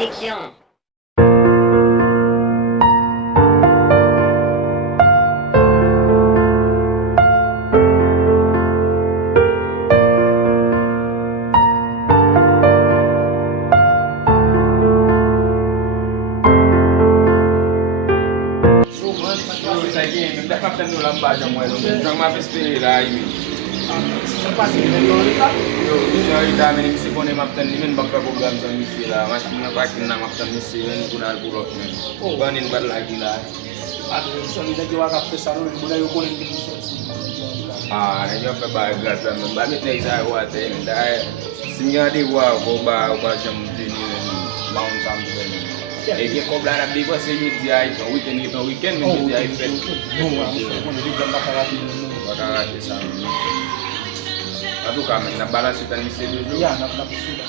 Production. Sa kapten do lang ba dyan mo? Ang mapispili la yun. Lepas ini dari kita. Yo, so ida mening si kone maptan ni men bakka program sa misi la. Mas napakin na maptan misi men kunar burot men. Banin bar lagi la. Ada solida jiwa kapte saru mulai ukurin di Ah, na yo pa ba gas la men. Bamit na isa wate nda sinya di wa ko ba jam din ni mount something. Ege ko bla na bi ko se yut di ay weekend men di ay fet. Bakara di sa. Aduh kami na balas kita ni dulu. Ya, nak sudah.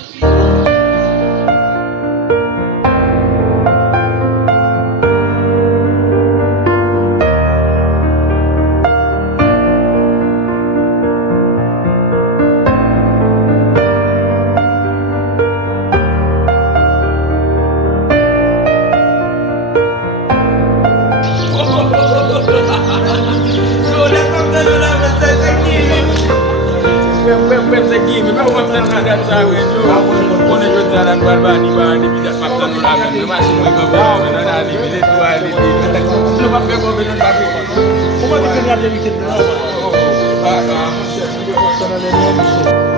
Pem lagi, memang maptan ada sawe tu. Kone jo jalan barbani bani tidak maptan ulakan. Masih mau bawa benar di bilik tua di. Belum apa kau benar tapi. Kuma di kenya dia bikin. Oh, kamu siapa?